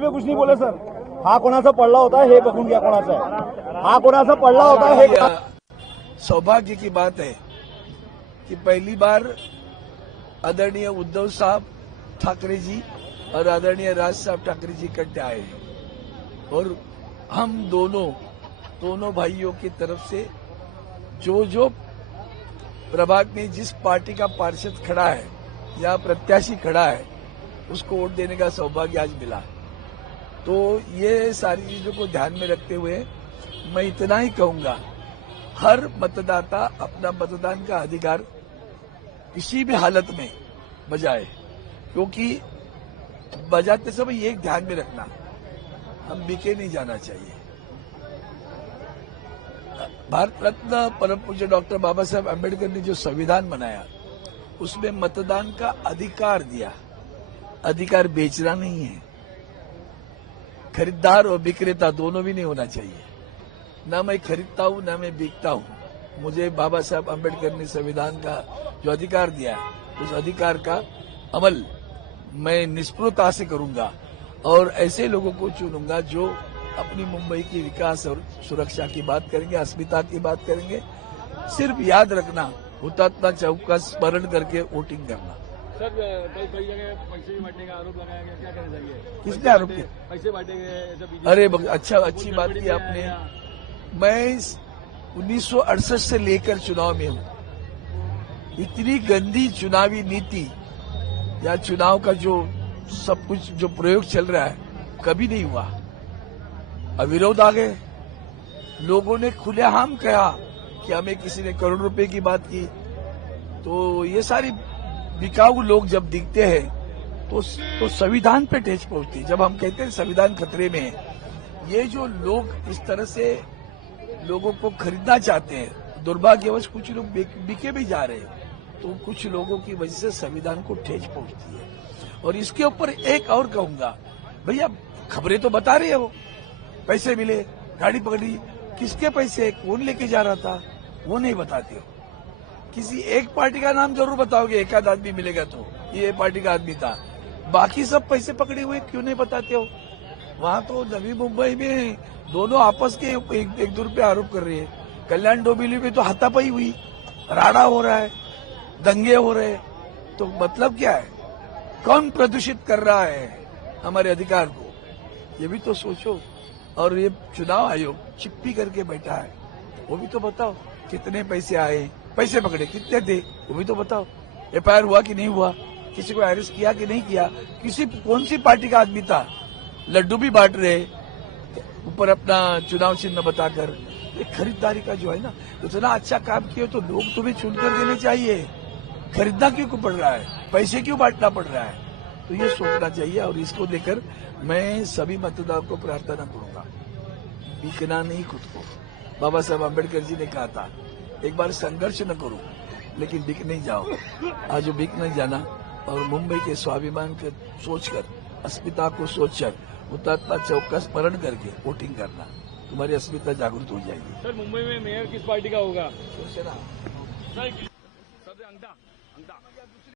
कुछ नहीं बोले सर. हा कोणाचा पडला होता हे बघून घ्या कोणाचा आहे. हा कोणाचा पडला होता हे. सौभाग्य की बात है कि पहली बार आदरणीय उद्धव साहब ठाकरे जी और आदरणीय राज साहब ठाकरे जी इकट्ठे आए हैं और हम दोनों भाइयों की तरफ से जो प्रभाग में जिस पार्टी का पार्षद खड़ा है या प्रत्याशी खड़ा है उसको वोट देने का सौभाग्य आज मिला। तो ये सारी चीजों को ध्यान में रखते हुए मैं इतना ही कहूंगा, हर मतदाता अपना मतदान का अधिकार किसी भी हालत में बजाए, क्योंकि बजाते समय ये ध्यान में रखना हम बिके नहीं जाना चाहिए। भारत रत्न परम पूज्य डॉक्टर बाबा साहब अम्बेडकर ने जो संविधान बनाया उसमें मतदान का अधिकार दिया। अधिकार बेचना नहीं है, खरीदार और विक्रेता दोनों भी नहीं होना चाहिए। ना मैं खरीदता हूं ना मैं बिकता हूं। मुझे बाबा साहब अम्बेडकर ने संविधान का जो अधिकार दिया है उस अधिकार का अमल मैं निष्पृहता से करूंगा और ऐसे लोगों को चुनूंगा जो अपनी मुंबई की विकास और सुरक्षा की बात करेंगे, अस्मिता की बात करेंगे। सिर्फ याद रखना, हुतात्मा चौक का स्मरण करके वोटिंग करना। सर, कई जगह पैसे बांटने का आरोप लगाया गया, क्या कहना चाहिए? किसने आरोप किया? पैसे बांटे गए। अरे अच्छी बात की आपने। मैं 1968 से लेकर चुनाव में हूं। इतनी गंदी चुनावी नीति या चुनाव का जो सब कुछ जो प्रयोग चल रहा है कभी नहीं हुआ। अविरोध आ गए, लोगों ने खुलेआम कहा कि हमें किसी ने करोड़ रुपए की बात की। तो ये सारी बिकाऊ लोग जब दिखते हैं तो संविधान पे ठेस पहुंचती। जब हम कहते हैं संविधान खतरे में है, ये जो लोग इस तरह से लोगों को खरीदना चाहते हैं, दुर्भाग्यवश कुछ लोग बिके भी जा रहे हैं, तो कुछ लोगों की वजह से संविधान को ठेस पहुंचती है। और इसके ऊपर एक और कहूंगा, भैया खबरें तो बता रहे हो, पैसे मिले, गाड़ी पकड़ी, किसके पैसे, कौन लेके जा रहा था, वो नहीं बताते हो। किसी एक पार्टी का नाम जरूर बताओगे, एक आध आदमी मिलेगा तो ये पार्टी का आदमी था, बाकी सब पैसे पकड़े हुए क्यों नहीं बताते हो? वहां तो नवी मुंबई में दोनों आपस के एक दूर पे आरोप कर रहे हैं। कल्याण डोंबिवली में तो हाथापाई हुई, राड़ा हो रहा है, दंगे हो रहे हैं। तो मतलब क्या है? कौन प्रदूषित कर रहा है हमारे अधिकार को, ये भी तो सोचो। और ये चुनाव आयोग चिप्पी करके बैठा है, वो भी तो बताओ कितने पैसे आए, पैसे पकड़े कितने थे, वो भी तो बताओ। एफआईआर हुआ कि नहीं हुआ, किसी को अरेस्ट किया कि नहीं किया, कौन सी पार्टी का आदमी था। लड्डू भी बांट रहे ऊपर अपना चुनाव चिन्ह बताकर। ये खरीदारी का जो है ना, इतना अच्छा काम किया तो लोग तुम्हें चुनकर देने चाहिए। खरीदना क्यों पड़ रहा है, पैसे क्यों बांटना पड़ रहा है? तो ये सोचना चाहिए। और इसको लेकर मैं सभी मतदाताओं को प्रार्थना करूंगा, बिकना नहीं खुद को। बाबा साहब अम्बेडकर जी ने कहा था, एक बार संघर्ष न करो लेकिन बिक नहीं जाओ। आज बिक नहीं जाना और मुंबई के स्वाभिमान को सोचकर, अस्मिता को सोचकर, हुतात्मा चौक का स्मरण करके वोटिंग करना, तुम्हारी अस्मिता जागृत हो जाएगी। सर, मुंबई में मेयर किस पार्टी का होगा? शिवसेना। अंगदा